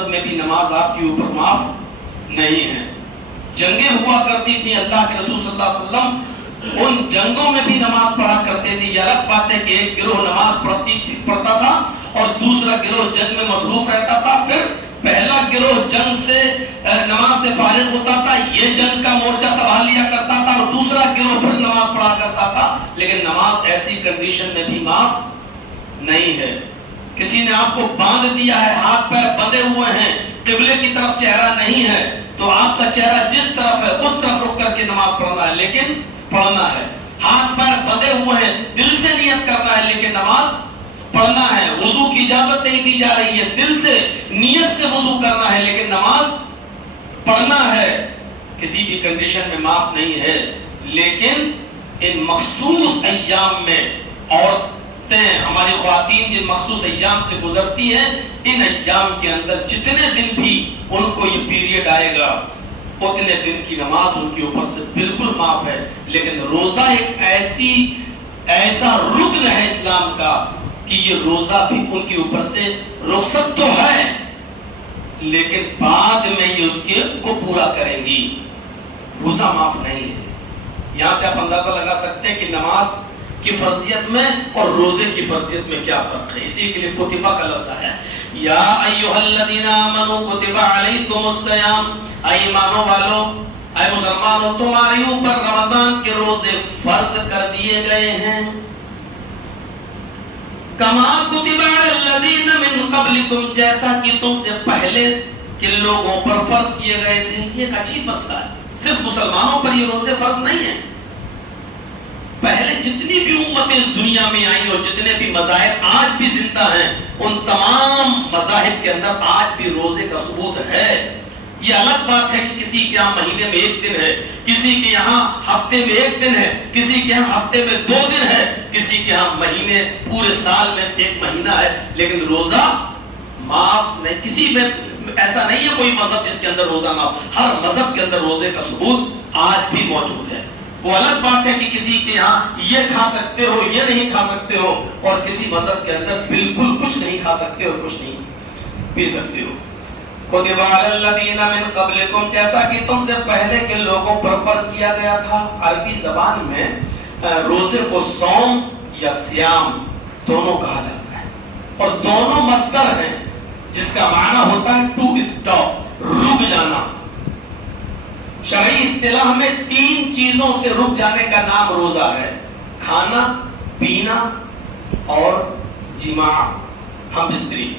صورت میں بھی نماز آپ کے اوپر معاف نہیں ہے۔ جنگیں ہوا کرتی تھیں، اللہ کے رسول صلی اللہ علیہ وسلم ان جنگوں میں بھی نماز پڑھا کرتے تھے۔ یہ الگ بات ہے کہ ایک گروہ نماز پڑھتا تھا اور دوسرا گروہ جنگ میں مصروف رہتا تھا، پھر پہلا گروہ جنگ سے نماز سے فارغ ہوتا تھا، یہ جنگ کا مورچہ سنبھال لیا کرتا تھا، اور دوسرا گروہ پھر نماز پڑھا کرتا تھا۔ لیکن نماز ایسی کنڈیشن میں بھی معاف نہیں ہے۔ کسی نے آپ کو باندھ دیا ہے، ہاتھ پیر بندھے ہوئے ہیں، قبلے کی طرف چہرہ نہیں ہے، تو آپ کا چہرہ جس طرف ہے اس طرف رک کر کے نماز پڑھنا ہے، لیکن پڑھنا ہے۔ ہاتھ پیر بندھے ہوئے ہیں، دل سے نیت کرنا ہے لیکن نماز پڑھنا ہے۔ وضو کی اجازت نہیں دی جا رہی ہے، دل سے نیت سے وضو کرنا ہے لیکن نماز پڑھنا ہے۔ کسی بھی کنڈیشن میں معاف نہیں ہے، لیکن ان مخصوص ایام میں عورتیں، ہماری خواتین جن مخصوص ایام سے گزرتی ہیں، ان ایام کے اندر جتنے دن بھی ان کو یہ پیریڈ آئے گا اتنے دن کی نماز ان کے اوپر سے بالکل معاف ہے۔ لیکن روزہ ایک ایسا رکن ہے اسلام کا کہ یہ روزہ بھی ان کے اوپر سے رخصت تو ہے لیکن بعد میں یہ اس کو پورا کریں گی، روزہ معاف نہیں ہے۔ یہاں سے آپ اندازہ لگا سکتے ہیں کہ نماز کی فرضیت میں اور روزے کی فرضیت میں کیا فرق ہے۔ اسی کے لیے کتبہ کا لفظ آیا ہے، یا ایھا الذین آمنوا کتب علیکم الصیام، اے ایمانوں والو، اے مسلمانوں، تمہارے اوپر رمضان کے روزے فرض کر دیے گئے ہیں، کما کتب علی الذین من قبلکم، جیسا کہ تم سے پہلے کے لوگوں پر فرض کیے گئے تھے۔ یہ ایک عجیب مسئلہ ہے، صرف مسلمانوں پر یہ روزے فرض نہیں ہیں، پہلے جتنی بھی امتیں اس دنیا میں آئیں اور جتنے بھی مذاہب آج بھی زندہ ہیں، ان تمام مذاہب کے اندر آج بھی روزے کا ثبوت ہے۔ یہ الگ بات ہے کہ کسی کے یہاں مہینے میں ایک دن ہے، کسی کے یہاں ہفتے میں ایک دن ہے، کسی کے یہاں ہفتے میں 2 دن ہے، کسی کے یہاں مہینے پورے سال میں 1 مہینہ ہے، لیکن روزہ معاف نہیں۔ کسی میں ایسا نہیں ہے کوئی مذہب جس کے اندر روزہ معاف، ہر مذہب کے اندر روزے کا ثبوت آج بھی موجود ہے۔ وہ الگ بات ہے کہ کسی کے یہاں یہ کھا سکتے ہو، یہ نہیں کھا سکتے ہو، اور کسی مذہب کے اندر بالکل کچھ نہیں کھا سکتے اور کچھ نہیں پی سکتے ہو۔ کتب علی الذین من قبلکم، جیسا کہ تم سے پہلے کے لوگوں پر فرض کیا گیا تھا۔ عربی زبان میں روزے کو صوم یا سیام دونوں کہا جاتا ہے، اور دونوں مصدر ہیں جس کا معنی ہوتا ہے ٹو اسٹاپ، رک جانا۔ شرعی اصطلاح میں 3 چیزوں سے رک جانے کا نام روزہ ہے، کھانا، پینا اور جماع، ہم بستری۔